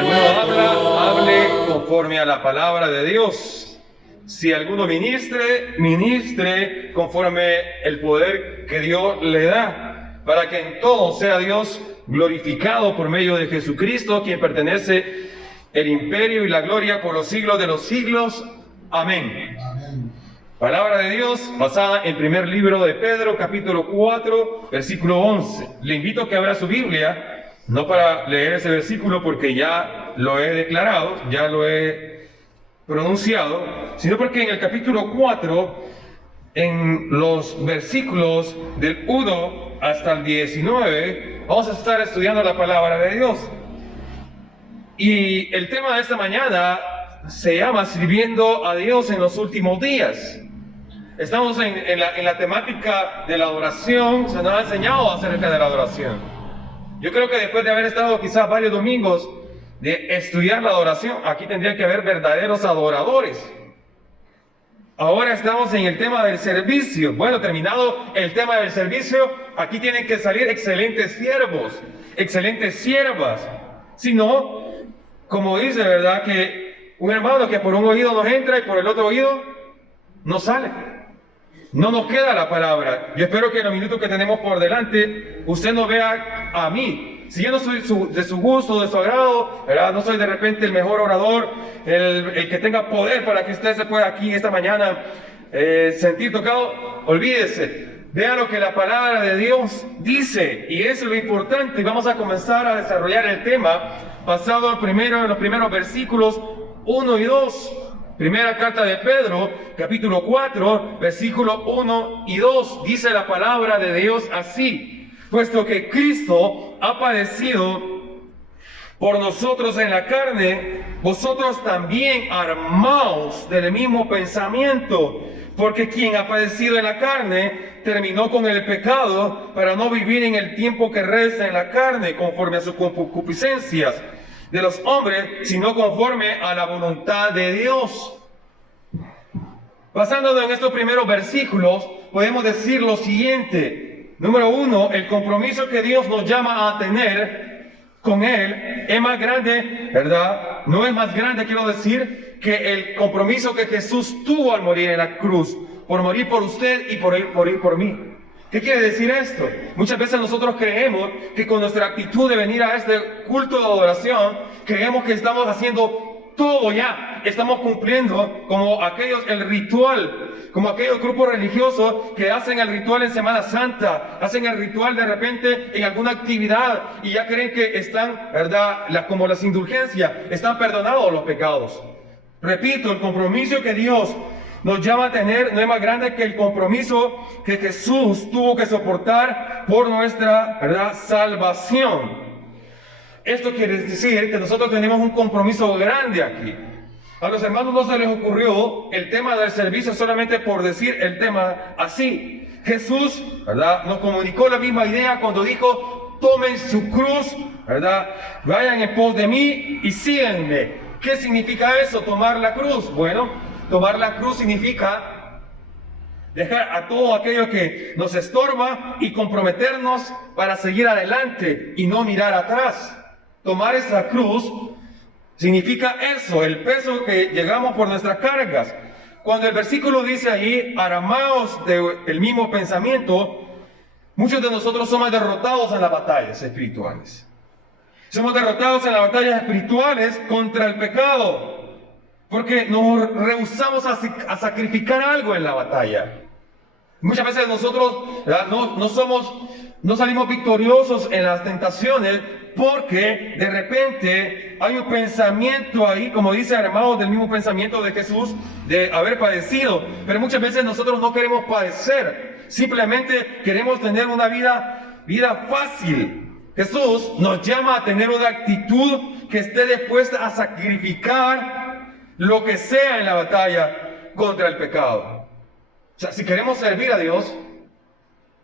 alguno habla, hable conforme a la palabra de Dios. Si alguno ministre, ministre conforme el poder que Dios le da, para que en todo sea Dios glorificado por medio de Jesucristo, a quien pertenece el imperio y la gloria por los siglos de los siglos. Amén. Amén. Palabra de Dios basada en primer libro de Pedro, capítulo 4, versículo 11. Le invito a que abra su Biblia, no para leer ese versículo porque ya lo he declarado, ya lo he pronunciado, sino porque en el capítulo 4, en los versículos del 1 hasta el 19, vamos a estar estudiando la palabra de Dios. Y el tema de esta mañana se llama Sirviendo a Dios en los últimos días. Estamos en la temática de la adoración. Se nos ha enseñado acerca de la adoración. Yo creo que después de haber estado quizás varios domingos de estudiar la adoración, aquí tendría que haber verdaderos adoradores. Ahora estamos en el tema del servicio. Bueno, terminado el tema del servicio, aquí tienen que salir excelentes siervos, excelentes siervas. Si no, como dice, ¿verdad? Que un hermano que por un oído nos entra y por el otro oído no sale. No nos queda la palabra. Yo espero que en los minutos que tenemos por delante, usted no vea a mí. Si yo no soy de su gusto, de su agrado, ¿verdad? No soy de repente el mejor orador, el que tenga poder para que usted se pueda aquí esta mañana sentir tocado, olvídese. Vea lo que la palabra de Dios dice, y eso es lo importante. Vamos a comenzar a desarrollar el tema basado en los primeros versículos 1 y 2. Primera carta de Pedro, capítulo 4, versículo 1 y 2. Dice la palabra de Dios así: puesto que Cristo ha padecido por nosotros en la carne, vosotros también armaos del mismo pensamiento, porque quien ha padecido en la carne terminó con el pecado para no vivir en el tiempo que resta en la carne conforme a sus concupiscencias de los hombres, sino conforme a la voluntad de Dios. Basándonos en estos primeros versículos, podemos decir lo siguiente. Número 1, el compromiso que Dios nos llama a tener con Él es más grande, ¿verdad? No es más grande, quiero decir, que el compromiso que Jesús tuvo al morir en la cruz, por morir por usted y por ir por mí. ¿Qué quiere decir esto? Muchas veces nosotros creemos que con nuestra actitud de venir a este culto de adoración, creemos que estamos haciendo todo ya, estamos cumpliendo como aquellos, el ritual, como aquellos grupos religiosos que hacen el ritual en Semana Santa, hacen el ritual de repente en alguna actividad y ya creen que están, ¿verdad? Como las indulgencias, están perdonados los pecados. Repito, el compromiso que Dios nos llama a tener no es más grande que el compromiso que Jesús tuvo que soportar por nuestra, ¿verdad?, salvación. Esto quiere decir que nosotros tenemos un compromiso grande aquí. A los hermanos no se les ocurrió el tema del servicio solamente por decir el tema así. Jesús, ¿verdad?, nos comunicó la misma idea cuando dijo: tomen su cruz, ¿verdad?, vayan en pos de mí y síganme. ¿Qué significa eso, tomar la cruz? Bueno, tomar la cruz significa dejar a todo aquello que nos estorba y comprometernos para seguir adelante y no mirar atrás. Tomar esa cruz significa eso, el peso que llevamos por nuestras cargas. Cuando el versículo dice ahí, armaos del mismo pensamiento, muchos de nosotros somos derrotados en las batallas espirituales. Somos derrotados en las batallas espirituales contra el pecado, porque nos rehusamos a sacrificar algo en la batalla. Muchas veces nosotros no salimos victoriosos en las tentaciones porque de repente hay un pensamiento ahí, como dice, armados del mismo pensamiento de Jesús, de haber padecido. Pero muchas veces nosotros no queremos padecer, simplemente queremos tener una vida fácil. Jesús nos llama a tener una actitud que esté dispuesta a sacrificar lo que sea en la batalla contra el pecado. O sea, si queremos servir a Dios,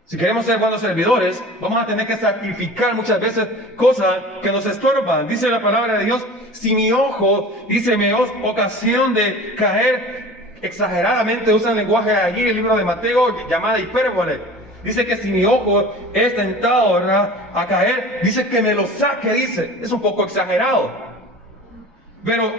si queremos ser buenos servidores, vamos a tener que sacrificar muchas veces cosas que nos estorban. Dice la palabra de Dios: si mi ojo, dice, me es ocasión de caer, exageradamente usa el lenguaje allí en el libro de Mateo llamada hipérbole. Dice que si mi ojo es tentado, ¿verdad?, a caer, dice que me lo saque, dice. Es un poco exagerado. Pero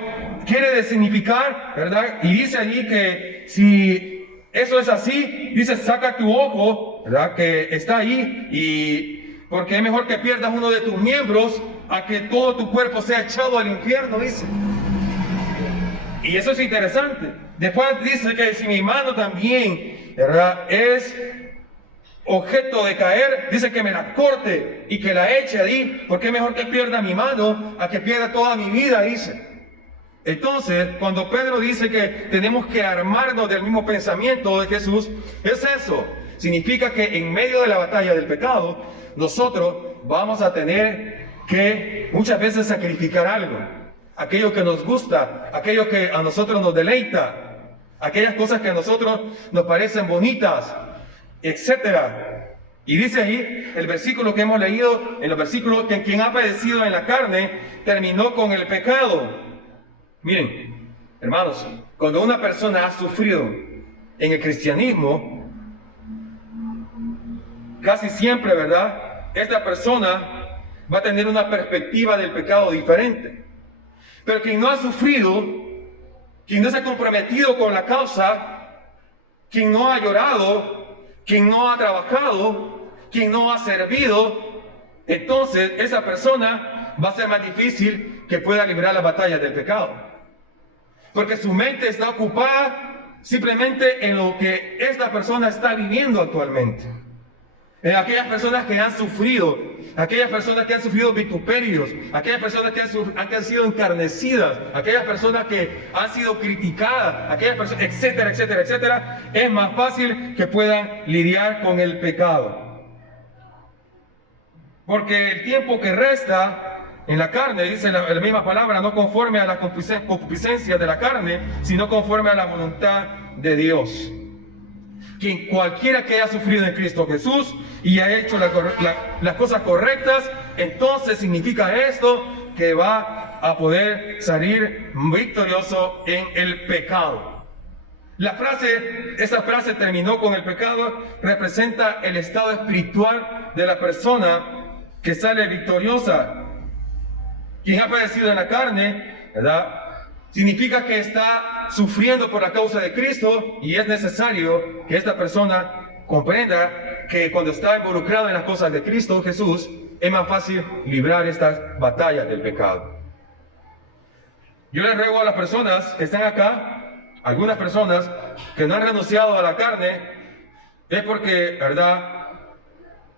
quiere significar, ¿verdad? Y dice allí que si eso es así, dice, saca tu ojo, ¿verdad? Que está ahí, y porque es mejor que pierdas uno de tus miembros a que todo tu cuerpo sea echado al infierno, dice. Y eso es interesante. Después dice que si mi mano también, ¿verdad?, es objeto de caer, dice que me la corte y que la eche ahí, porque es mejor que pierda mi mano a que pierda toda mi vida, dice. Entonces, cuando Pedro dice que tenemos que armarnos del mismo pensamiento de Jesús, es eso. Significa que en medio de la batalla del pecado, nosotros vamos a tener que muchas veces sacrificar algo. Aquello que nos gusta, aquello que a nosotros nos deleita, aquellas cosas que a nosotros nos parecen bonitas, etcétera. Y dice ahí el versículo que hemos leído, en los versículos, que quien ha padecido en la carne terminó con el pecado. Miren, hermanos, cuando una persona ha sufrido en el cristianismo, casi siempre, ¿verdad?, esta persona va a tener una perspectiva del pecado diferente. Pero quien no ha sufrido, quien no se ha comprometido con la causa, quien no ha llorado, quien no ha trabajado, quien no ha servido, entonces esa persona va a ser más difícil que pueda librar la batalla del pecado. Porque su mente está ocupada simplemente en lo que esta persona está viviendo actualmente. En aquellas personas que han sufrido, aquellas personas que han sufrido vituperios, aquellas personas que han sido encarnecidas, aquellas personas que han sido criticadas, aquellas personas, etcétera, etcétera, etcétera, es más fácil que puedan lidiar con el pecado. Porque el tiempo que resta en la carne, dice la misma palabra, no conforme a la concupiscencia de la carne, sino conforme a la voluntad de Dios. Quien cualquiera que haya sufrido en Cristo Jesús y ha hecho las cosas correctas, entonces significa esto, que va a poder salir victorioso en el pecado. Esa frase terminó con el pecado, representa el estado espiritual de la persona que sale victoriosa. Quien ha padecido en la carne, ¿verdad?, significa que está sufriendo por la causa de Cristo, y es necesario que esta persona comprenda que cuando está involucrado en las cosas de Cristo Jesús, es más fácil librar estas batallas del pecado. Yo les ruego a las personas que están acá, algunas personas que no han renunciado a la carne, es porque, ¿verdad?,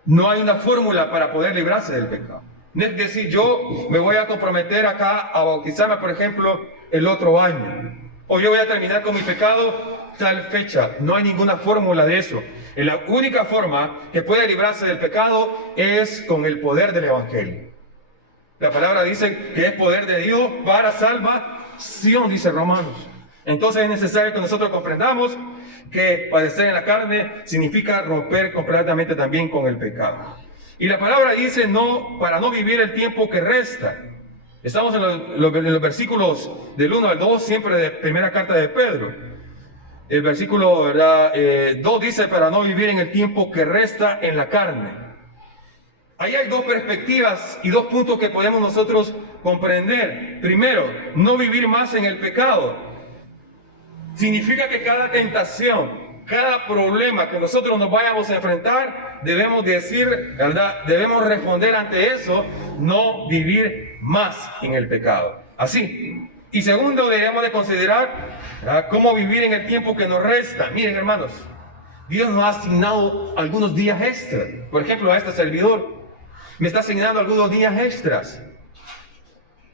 no hay una fórmula para poder librarse del pecado. Es decir, yo me voy a comprometer acá a bautizarme, por ejemplo, el otro año, o yo voy a terminar con mi pecado tal fecha. No hay ninguna fórmula de eso. La única forma que puede librarse del pecado es con el poder del Evangelio. La palabra dice que es poder de Dios para salvación, dice Romanos. Entonces es necesario que nosotros comprendamos que padecer en la carne significa romper completamente también con el pecado. Y la palabra dice, no, para no vivir el tiempo que resta. Estamos en los versículos del 1 al 2, siempre de primera carta de Pedro. El versículo, ¿verdad?, 2 dice, para no vivir en el tiempo que resta en la carne. Ahí hay dos perspectivas y dos puntos que podemos nosotros comprender. Primero, no vivir más en el pecado. Significa que cada tentación, cada problema que nosotros nos vayamos a enfrentar, debemos decir, ¿verdad?, debemos responder ante eso, no vivir más en el pecado. Así. Y segundo, debemos de considerar, ¿verdad?, cómo vivir en el tiempo que nos resta. Miren, hermanos, Dios nos ha asignado algunos días extras. Por ejemplo, a este servidor me está asignando algunos días extras.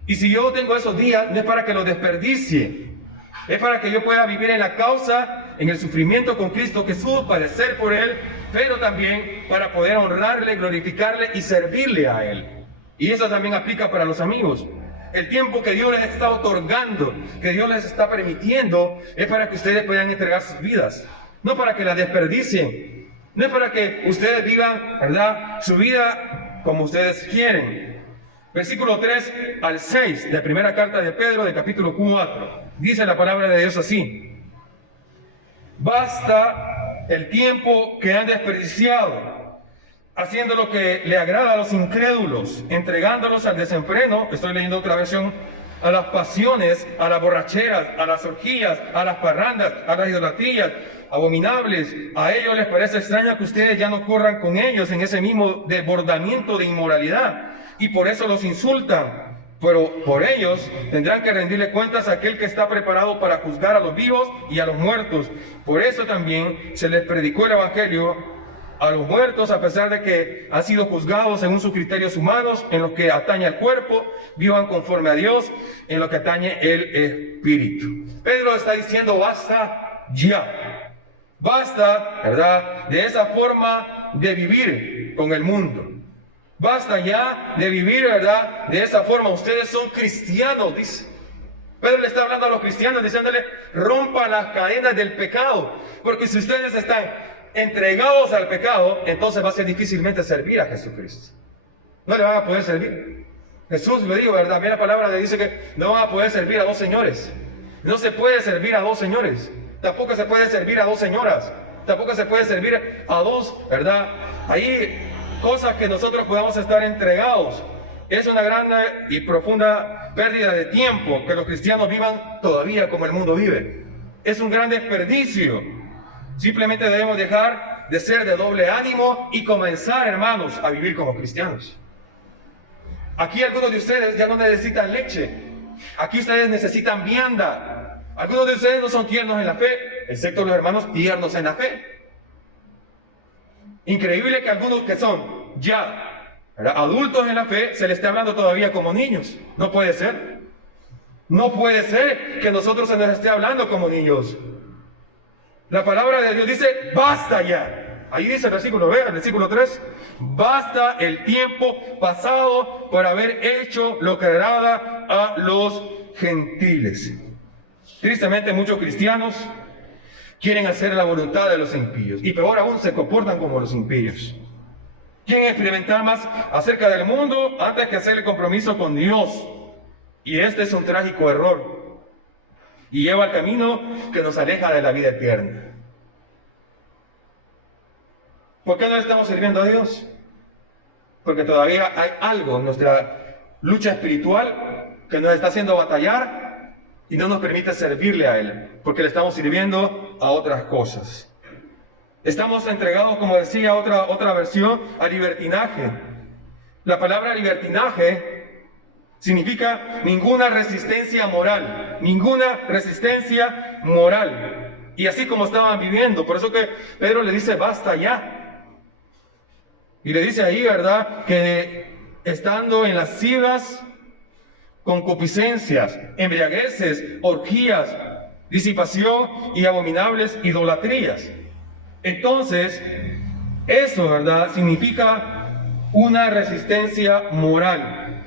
Y si yo tengo esos días, no es para que los desperdicie. Es para que yo pueda vivir en la causa, en el sufrimiento con Cristo Jesús, padecer por Él, pero también para poder honrarle, glorificarle y servirle a Él. Y eso también aplica para los amigos. El tiempo que Dios les está otorgando, que Dios les está permitiendo, es para que ustedes puedan entregar sus vidas. No para que la desperdicien. No es para que ustedes vivan, ¿verdad?, su vida como ustedes quieren. Versículo 3 al 6 de primera carta de Pedro, del capítulo 4. Dice la palabra de Dios así: basta el tiempo que han desperdiciado, haciendo lo que le agrada a los incrédulos, entregándolos al desenfreno. Estoy leyendo otra versión a las pasiones, a las borracheras, a las orgías, a las parrandas, a las idolatrías abominables. A ellos les parece extraño que ustedes ya no corran con ellos en ese mismo desbordamiento de inmoralidad, y por eso los insultan. Pero por ellos tendrán que rendirle cuentas a aquel que está preparado para juzgar a los vivos y a los muertos. Por eso también se les predicó el Evangelio a los muertos, a pesar de que han sido juzgados según sus criterios humanos. En lo que atañe al cuerpo, vivan conforme a Dios, en lo que atañe el espíritu. Pedro está diciendo: basta ya. Basta, ¿verdad?, de esa forma de vivir con el mundo. Basta ya de vivir, ¿verdad?, de esa forma. Ustedes son cristianos, dice. Pedro le está hablando a los cristianos, diciéndole: rompan las cadenas del pecado. Porque si ustedes están entregados al pecado, entonces va a ser difícilmente servir a Jesucristo. No le van a poder servir. Jesús lo dijo, ¿verdad? Mira, la palabra le dice que no van a poder servir a dos señores. No se puede servir a dos señores. Tampoco se puede servir a dos señoras. Tampoco se puede servir a dos, ¿verdad? Ahí cosas que nosotros podamos estar entregados. Es una gran y profunda pérdida de tiempo que los cristianos vivan todavía como el mundo vive. Es un gran desperdicio. Simplemente debemos dejar de ser de doble ánimo y comenzar, hermanos, a vivir como cristianos. Aquí algunos de ustedes ya no necesitan leche. Aquí ustedes necesitan vianda. Algunos de ustedes no son tiernos en la fe, excepto los hermanos tiernos en la fe. Increíble que algunos que son ya, ¿verdad?, adultos en la fe, se les esté hablando todavía como niños. No puede ser. No puede ser que nosotros se nos esté hablando como niños. La palabra de Dios dice: basta ya. Ahí dice el versículo, el versículo 3. Basta el tiempo pasado por haber hecho lo que agrada a los gentiles. Tristemente, muchos cristianos quieren hacer la voluntad de los impíos, y peor aún, se comportan como los impíos. Quieren experimentar más acerca del mundo antes que hacer el compromiso con Dios. Y este es un trágico error, y lleva al camino que nos aleja de la vida eterna. ¿Por qué no le estamos sirviendo a Dios? Porque todavía hay algo en nuestra lucha espiritual que nos está haciendo batallar y no nos permite servirle a Él, porque le estamos sirviendo a otras cosas. Estamos entregados, como decía otra versión, al libertinaje. La palabra libertinaje significa ninguna resistencia moral, ninguna resistencia moral. Y así como estaban viviendo, por eso que Pedro le dice: basta ya. Y le dice ahí, ¿verdad?, que estando en lascivas, concupiscencias, embriagueces, orgías, disipación y abominables idolatrías. Entonces, eso, ¿verdad?, significa una resistencia moral.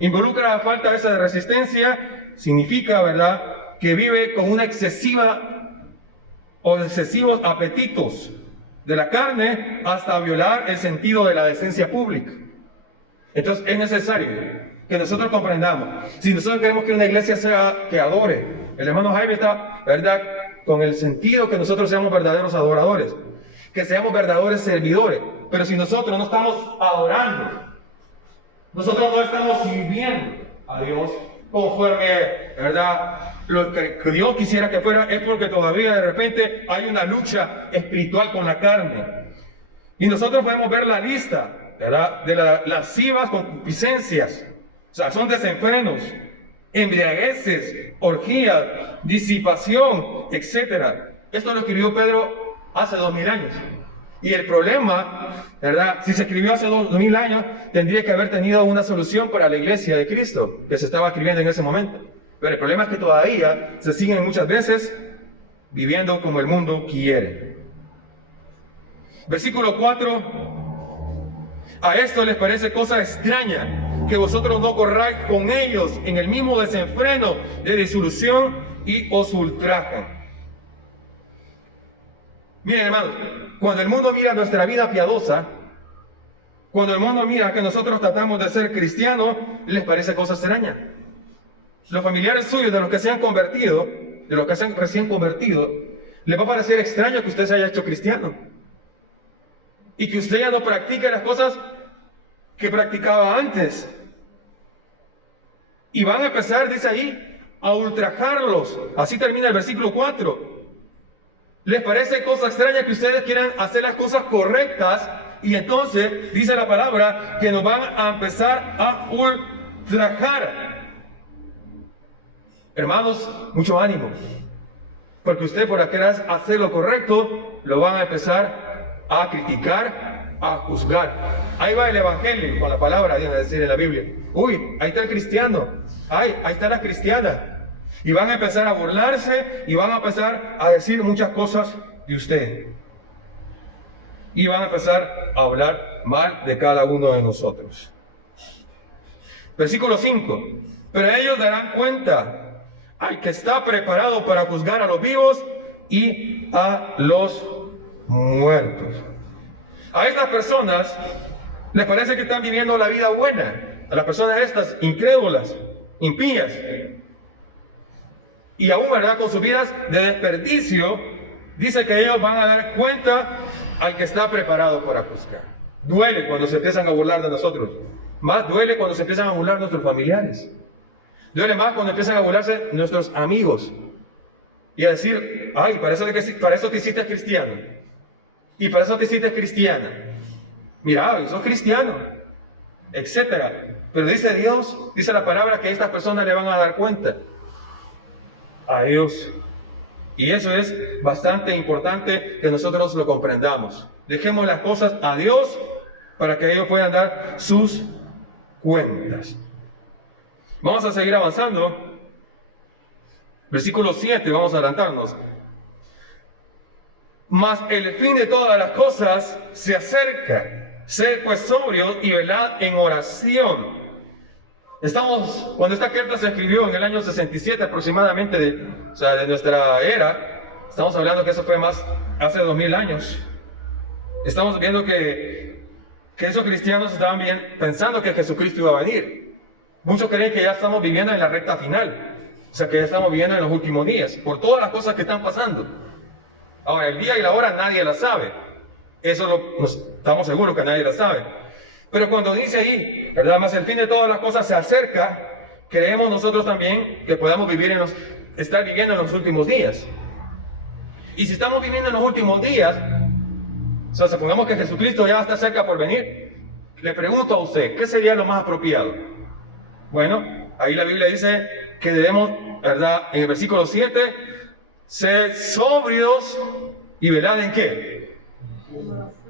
Involucra la falta esa de resistencia, significa, ¿verdad?, que vive con una excesiva o excesivos apetitos de la carne hasta violar el sentido de la decencia pública. Entonces es necesario que nosotros comprendamos, si nosotros queremos que una iglesia sea que adore, el hermano Jaime está, ¿verdad?, con el sentido que nosotros seamos verdaderos adoradores, que seamos verdaderos servidores. Pero si nosotros no estamos adorando, nosotros no estamos sirviendo a Dios conforme, ¿verdad?, lo que Dios quisiera que fuera, es porque todavía de repente hay una lucha espiritual con la carne. Y nosotros podemos ver la lista, ¿verdad?, de las lascivas concupiscencias. O sea, son desenfrenos, embriagueces, orgías, disipación, etc. Esto lo escribió Pedro hace 2000 años. Y el problema, ¿verdad?, si se escribió hace 2000 años, tendría que haber tenido una solución para la iglesia de Cristo, que se estaba escribiendo en ese momento. Pero el problema es que todavía se siguen muchas veces viviendo como el mundo quiere. Versículo 4. A esto les parece cosa extraña que vosotros no corráis con ellos en el mismo desenfreno de disolución y os ultrajan. Miren, hermanos, cuando el mundo mira nuestra vida piadosa, cuando el mundo mira que nosotros tratamos de ser cristianos, les parece cosa extraña. Los familiares suyos, de los que se han convertido, de los que se han recién convertido, les va a parecer extraño que usted se haya hecho cristiano y que usted ya no practique las cosas que practicaba antes. Y van a empezar, dice ahí, a ultrajarlos. Así termina el versículo 4. ¿Les parece cosa extraña que ustedes quieran hacer las cosas correctas? Y entonces dice la palabra que nos van a empezar a ultrajar. Hermanos, mucho ánimo. Porque usted por querer hacer lo correcto, lo van a empezar a criticar, a juzgar. Ahí va el evangelio con la palabra, Dios, a decir en la Biblia. Uy, ahí está el cristiano. Ay, ahí está la cristiana. Y van a empezar a burlarse y van a empezar a decir muchas cosas de usted. Y van a empezar a hablar mal de cada uno de nosotros. Versículo 5. Pero ellos darán cuenta al que está preparado para juzgar a los vivos y a los muertos. A estas personas les parece que están viviendo la vida buena. A las personas estas incrédulas, impías. Y aún, ¿verdad?, con sus vidas de desperdicio, dice que ellos van a dar cuenta al que está preparado para juzgar. Duele cuando se empiezan a burlar de nosotros. Más duele cuando se empiezan a burlar nuestros familiares. Duele más cuando empiezan a burlarse nuestros amigos. Y a decir, ay, para eso te hiciste cristiano. Y para eso te hiciste cristiana. Mira, sos cristiano. Etcétera. Pero dice Dios, dice la palabra, que a estas personas le van a dar cuenta. A Dios. Y eso es bastante importante que nosotros lo comprendamos. Dejemos las cosas a Dios para que ellos puedan dar sus cuentas. Vamos a seguir avanzando. Versículo 7, vamos a adelantarnos. Mas el fin de todas las cosas se acerca. Sed pues sobrios y velad en oración. Cuando esta carta se escribió en el año 67 aproximadamente de nuestra era, estamos hablando que eso fue más hace 2000 años. Estamos viendo que esos cristianos estaban bien pensando que Jesucristo iba a venir. Muchos creen que ya estamos viviendo en la recta final, o sea que ya estamos viviendo en los últimos días, por todas las cosas que están pasando. Ahora, el día y la hora nadie la sabe, estamos seguros que nadie la sabe. Pero cuando dice ahí, ¿verdad?, más el fin de todas las cosas se acerca, creemos nosotros también que podamos estar viviendo en los últimos días. Y si estamos viviendo en los últimos días, o sea, supongamos que Jesucristo ya está cerca por venir, le pregunto a usted, ¿qué sería lo más apropiado? Bueno, ahí la Biblia dice que debemos, ¿verdad?, en el versículo 7, ser sobrios y velad en qué.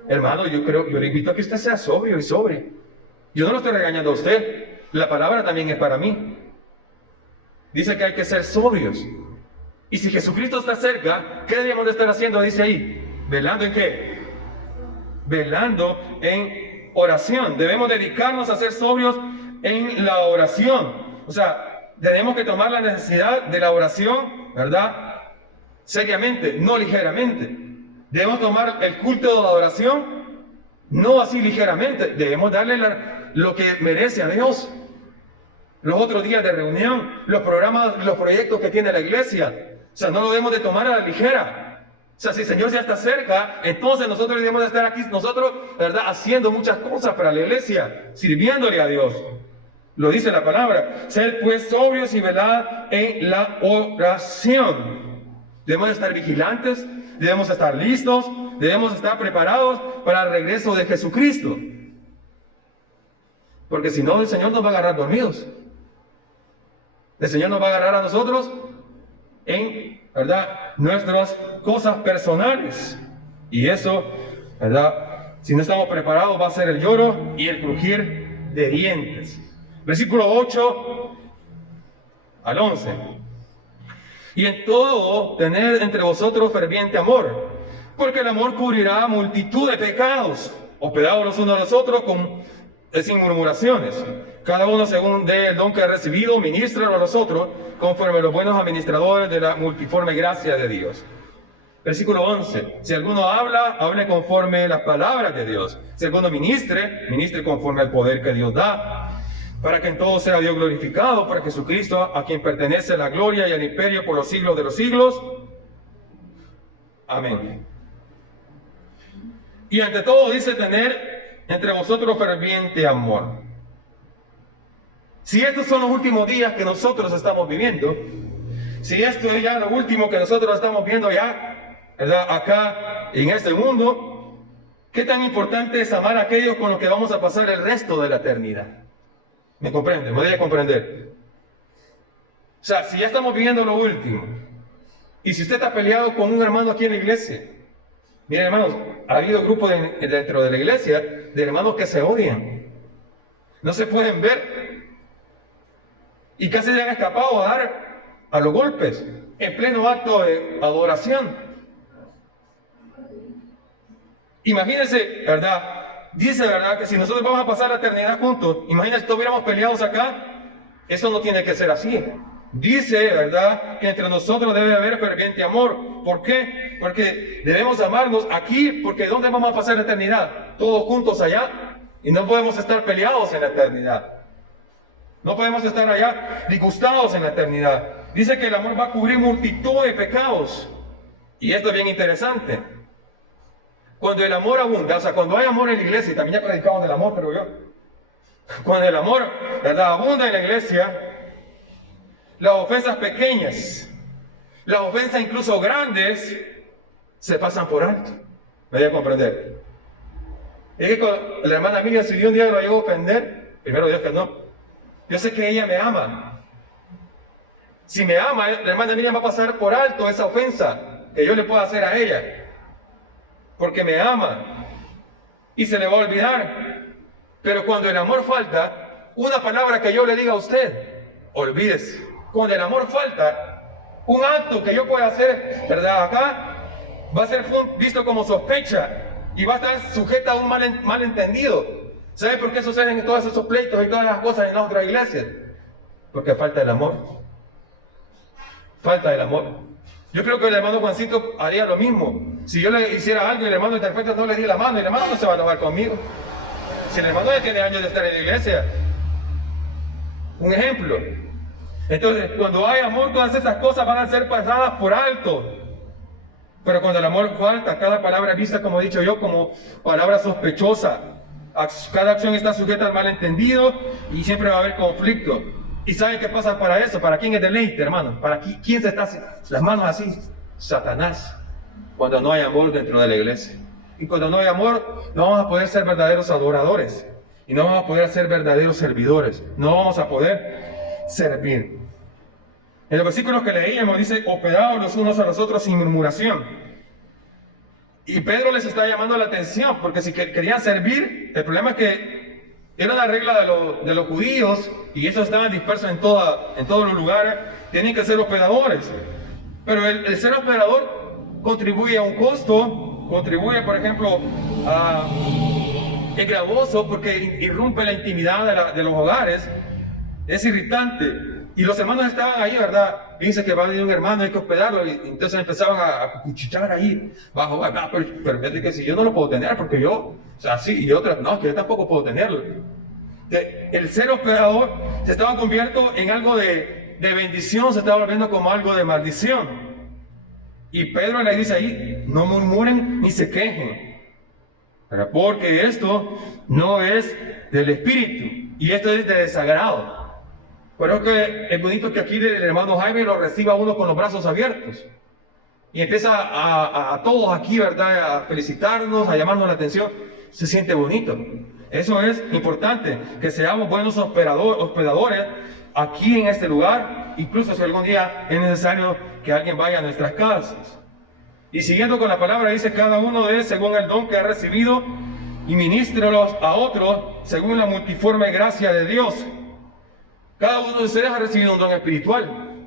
Hermano, yo le invito a que usted sea sobrio y sobrio. Yo no lo estoy regañando a usted. La palabra también es para mí. Dice que hay que ser sobrios. Y si Jesucristo está cerca, ¿qué debemos de estar haciendo? Dice ahí, velando en qué. Velando en oración. Debemos dedicarnos a ser sobrios en la oración. O sea, tenemos que tomar la necesidad de la oración, ¿verdad?, seriamente, no ligeramente. Debemos tomar el culto de la adoración no así ligeramente. Debemos darle lo que merece a Dios. Los otros días de reunión, los programas, los proyectos que tiene la iglesia. O sea, no lo debemos de tomar a la ligera. O sea, si el Señor ya está cerca, entonces nosotros debemos de estar aquí, nosotros, ¿verdad?, haciendo muchas cosas para la iglesia, sirviéndole a Dios. Lo dice la palabra. Sed pues sobrios y velad en la oración. Debemos estar vigilantes, debemos estar listos, debemos estar preparados para el regreso de Jesucristo. Porque si no, el Señor nos va a agarrar dormidos. El Señor nos va a agarrar a nosotros en, ¿verdad?, nuestras cosas personales. Y eso, ¿verdad?, si no estamos preparados, va a ser el lloro y el crujir de dientes. Versículo 8 al 11. Y en todo tened entre vosotros ferviente amor, porque el amor cubrirá multitud de pecados. Hospedaos los unos a los otros sin murmuraciones. Cada uno según dé el don que ha recibido, ministralo a los otros, conforme los buenos administradores de la multiforme gracia de Dios. Versículo 11. Si alguno habla, hable conforme las palabras de Dios. Si alguno ministre, ministre conforme al poder que Dios da, para que en todo sea Dios glorificado, para Jesucristo, a quien pertenece la gloria y el imperio por los siglos de los siglos. Amén. Y ante todo dice tener entre vosotros ferviente amor. Si estos son los últimos días que nosotros estamos viviendo, si esto es ya lo último que nosotros estamos viendo ya, ¿verdad? Acá en este mundo, ¿qué tan importante es amar a aquellos con los que vamos a pasar el resto de la eternidad? ¿Me comprende? ¿Me debe comprender? O sea, si ya estamos viviendo lo último, y si usted está peleado con un hermano aquí en la iglesia, miren hermanos, ha habido grupos dentro de la iglesia de hermanos que se odian, no se pueden ver, y casi se han escapado a dar a los golpes, en pleno acto de adoración. Imagínense, ¿verdad? Dice, ¿verdad? Que si nosotros vamos a pasar la eternidad juntos, imagínense si estuviéramos peleados acá, eso no tiene que ser así. Dice, ¿verdad? Que entre nosotros debe haber ferviente amor. ¿Por qué? Porque debemos amarnos aquí, porque ¿dónde vamos a pasar la eternidad? Todos juntos allá, y no podemos estar peleados en la eternidad. No podemos estar allá disgustados en la eternidad. Dice que el amor va a cubrir multitud de pecados. Y esto es bien interesante. Cuando el amor abunda, o sea, cuando hay amor en la iglesia, y también ya predicamos del amor, pero yo, cuando el amor, ¿verdad?, abunda en la iglesia, las ofensas pequeñas, las ofensas incluso grandes, se pasan por alto. ¿Me voy a comprender? Es que la hermana Miriam, si un día lo llegó a ofender, primero Dios que no. Yo sé que ella me ama. Si me ama, la hermana Miriam va a pasar por alto esa ofensa que yo le puedo hacer a ella, porque me ama, y se le va a olvidar. Pero cuando el amor falta, una palabra que yo le diga a usted, olvídese. Cuando el amor falta, un acto que yo pueda hacer, ¿verdad?, acá, va a ser visto como sospecha y va a estar sujeta a un malentendido. ¿Sabe por qué suceden todos esos pleitos y todas las cosas en otras iglesias? Porque falta el amor. Falta el amor. Yo creo que el hermano Juancito haría lo mismo. Si yo le hiciera algo y el hermano interpreta, no le di la mano, y el hermano no se va a enojar conmigo. Si el hermano ya tiene años de estar en la iglesia. Un ejemplo. Entonces, cuando hay amor, todas esas cosas van a ser pasadas por alto. Pero cuando el amor falta, cada palabra es vista, como he dicho yo, como palabra sospechosa. Cada acción está sujeta al malentendido y siempre va a haber conflicto. ¿Y saben qué pasa para eso? ¿Para quién es deleite, hermano? ¿Para quién se está las manos así? Satanás. Cuando no hay amor dentro de la iglesia. Y cuando no hay amor, no vamos a poder ser verdaderos adoradores. Y no vamos a poder ser verdaderos servidores. No vamos a poder servir. En los versículos que leíamos dice, hospedaos los unos a los otros sin murmuración. Y Pedro les está llamando la atención, porque si querían servir, el problema es que era una regla de los judíos, y esos estaban dispersos en todos los lugares, tienen que ser hospedadores. Pero el ser hospedador contribuye a un costo, contribuye, por ejemplo, a... es gravoso porque irrumpe la intimidad de los hogares, es irritante. Y los hermanos estaban ahí, ¿verdad? Dice que va a venir un hermano, hay que hospedarlo. Y entonces empezaban a cuchichear ahí. Pero fíjate que si yo no lo puedo tener, porque yo, o sea, sí, y otras, no, que yo tampoco puedo tenerlo. El ser hospedador se estaba convirtiendo en algo de bendición, se estaba volviendo como algo de maldición. Y Pedro le dice ahí, no murmuren ni se quejen, ¿verdad? Porque esto no es del Espíritu, y esto es de desagrado. Pero que es bonito que aquí el hermano Jaime lo reciba uno con los brazos abiertos. Y empieza a todos aquí, ¿verdad?, a felicitarnos, a llamarnos la atención. Se siente bonito. Eso es importante, que seamos buenos hospedadores aquí en este lugar. Incluso si algún día es necesario que alguien vaya a nuestras casas. Y siguiendo con la palabra, dice, cada uno de ellos según el don que ha recibido, y ministrélos a otros según la multiforme gracia de Dios. Cada uno de ustedes ha recibido un don espiritual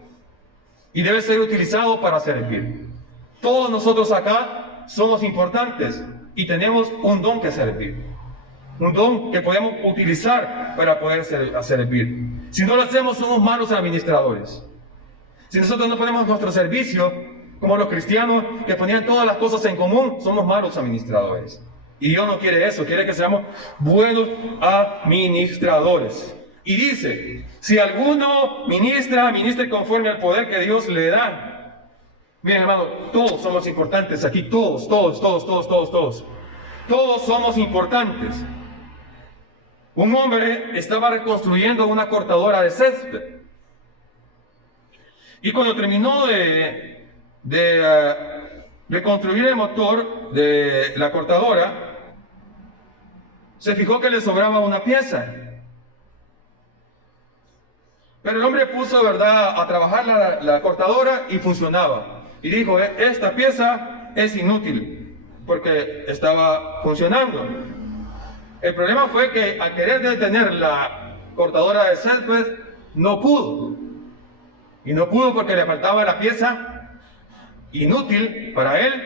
y debe ser utilizado para servir. Todos nosotros acá somos importantes y tenemos un don que servir. Un don que podemos utilizar para poder servir. Si no lo hacemos, somos malos administradores. Si nosotros no ponemos nuestro servicio, como los cristianos que ponían todas las cosas en común, somos malos administradores. Y Dios no quiere eso, quiere que seamos buenos administradores. Y dice, si alguno ministre conforme al poder que Dios le da. Miren, hermano, todos somos importantes aquí, todos. Todos somos importantes. Un hombre estaba reconstruyendo una cortadora de césped. Y cuando terminó de reconstruir el motor de la cortadora, se fijó que le sobraba una pieza. Pero el hombre puso, ¿verdad?, a trabajar la cortadora y funcionaba. Y dijo, esta pieza es inútil, porque estaba funcionando. El problema fue que al querer detener la cortadora de césped, no pudo. Y no pudo porque le faltaba la pieza inútil para él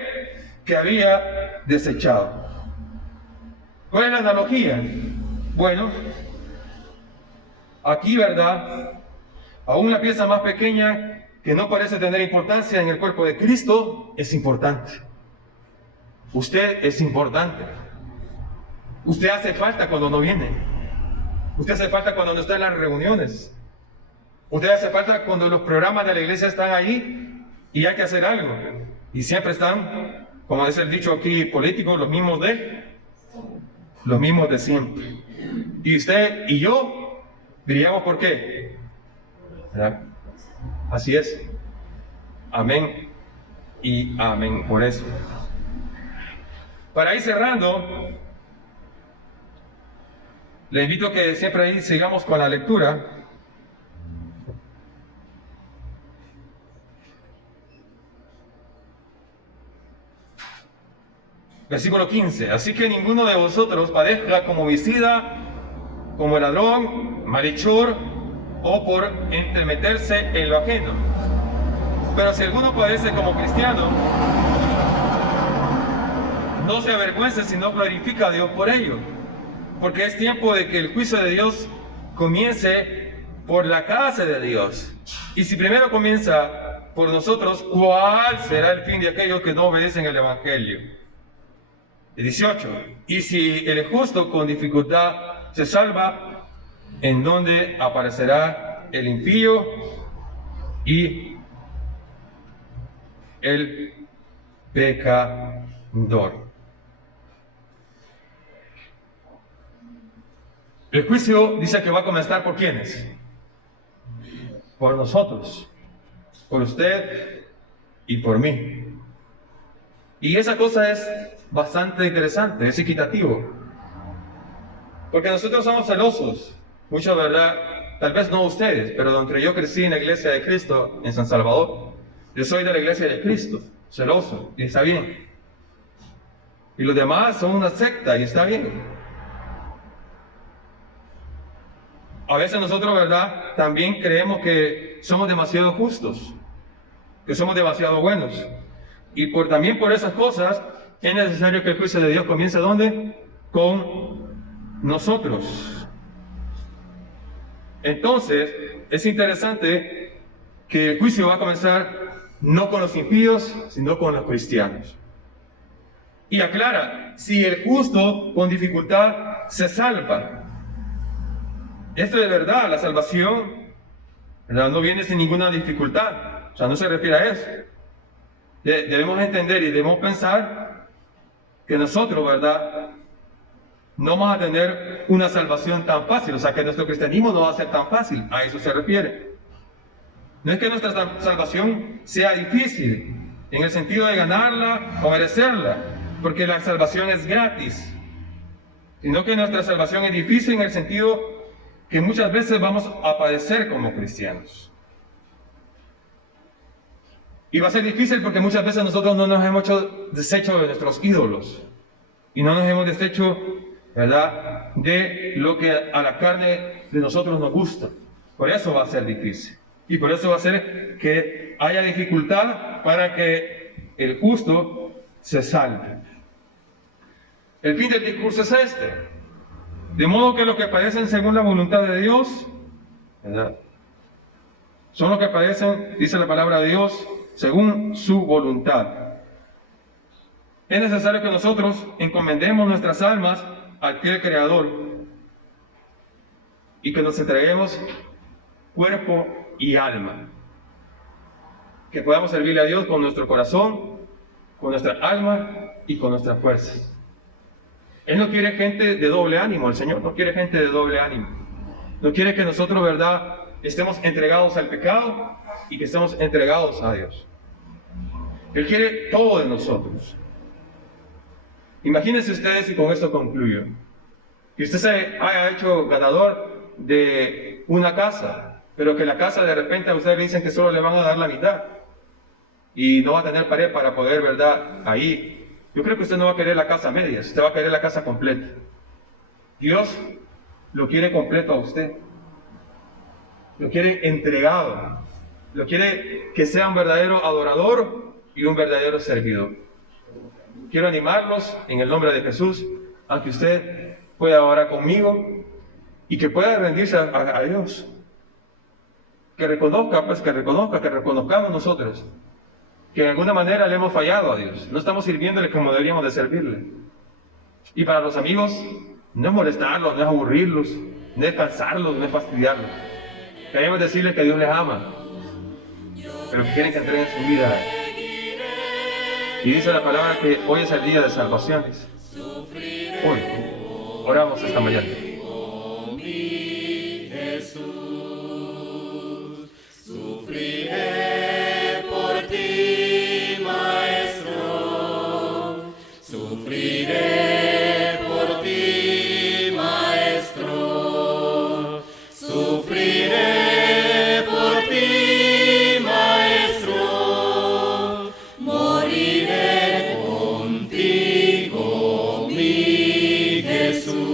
que había desechado. ¿Cuál es la analogía? Bueno, aquí, ¿verdad?, aún la pieza más pequeña que no parece tener importancia en el cuerpo de Cristo es importante. Usted es importante. Usted hace falta cuando no viene. Usted hace falta cuando no está en las reuniones. Usted hace falta cuando los programas de la iglesia están ahí y hay que hacer algo. Y siempre están, como dice el dicho aquí político, los mismos de siempre. Y usted y yo diríamos por qué. ¿Verdad? Así es. Amén y amén por eso. Para ir cerrando, le invito a que siempre ahí sigamos con la lectura. Versículo 15. Así que ninguno de vosotros padezca como homicida, como ladrón, malhechor o por entremeterse en lo ajeno. Pero si alguno padece como cristiano, no se avergüence, sino glorifica a Dios por ello. Porque es tiempo de que el juicio de Dios comience por la casa de Dios. Y si primero comienza por nosotros, ¿cuál será el fin de aquellos que no obedecen el Evangelio? 18. Y si el justo con dificultad se salva, ¿en dónde aparecerá el impío y el pecador? El juicio dice que va a comenzar ¿por quiénes? Por nosotros, por usted y por mí. Y esa cosa es bastante interesante, es equitativo. Porque nosotros somos celosos. Muchos, ¿verdad? Tal vez no ustedes, pero donde yo crecí en la iglesia de Cristo, en San Salvador, yo soy de la iglesia de Cristo, celoso, y está bien. Y los demás son una secta, y está bien. A veces nosotros, ¿verdad?, también creemos que somos demasiado justos, que somos demasiado buenos. Y también por esas cosas es necesario que el juicio de Dios comience ¿dónde? Con nosotros. Entonces, es interesante que el juicio va a comenzar no con los impíos, sino con los cristianos. Y aclara, si el justo con dificultad se salva. Esto de verdad, la salvación, ¿verdad?, no viene sin ninguna dificultad. O sea, no se refiere a eso. Debemos entender y debemos pensar que nosotros, ¿verdad?, no vamos a tener una salvación tan fácil. O sea, que nuestro cristianismo no va a ser tan fácil. A eso se refiere. No es que nuestra salvación sea difícil, en el sentido de ganarla o merecerla, porque la salvación es gratis. Sino que nuestra salvación es difícil en el sentido que muchas veces vamos a padecer como cristianos. Y va a ser difícil porque muchas veces nosotros no nos hemos deshecho de nuestros ídolos. Y no nos hemos deshecho, ¿verdad?, de lo que a la carne de nosotros nos gusta. Por eso va a ser difícil. Y por eso va a ser que haya dificultad para que el justo se salve. El fin del discurso es este. De modo que los que padecen según la voluntad de Dios, ¿verdad?, son los que padecen, dice la palabra de Dios, según su voluntad. Es necesario que nosotros encomendemos nuestras almas al fiel Creador y que nos entreguemos cuerpo y alma. Que podamos servirle a Dios con nuestro corazón, con nuestra alma y con nuestra fuerza. Él no quiere gente de doble ánimo, el Señor no quiere gente de doble ánimo. No quiere que nosotros, ¿verdad?, estemos entregados al pecado y que estemos entregados a Dios. Él quiere todo de nosotros. Imagínense ustedes, y con esto concluyo, que usted se haya hecho ganador de una casa, pero que la casa de repente a ustedes le dicen que solo le van a dar la mitad y no va a tener pared para poder, ¿verdad?, ahí. Yo creo que usted no va a querer la casa a medias, usted va a querer la casa completa. Dios lo quiere completo a usted. Lo quiere entregado. Lo quiere que sea un verdadero adorador y un verdadero servidor. Quiero animarlos en el nombre de Jesús a que usted pueda orar conmigo y que pueda rendirse a Dios. Que reconozca, pues que reconozcamos nosotros que de alguna manera le hemos fallado a Dios. No estamos sirviéndole como deberíamos de servirle. Y para los amigos, no es molestarlos, no es aburrirlos, no es cansarlos, no es fastidiarlos. Queremos decirles que Dios les ama, pero que quieren que entreguen su vida a Él. Y dice la palabra que hoy es el día de salvaciones. Hoy, oramos esta mañana. Jesús.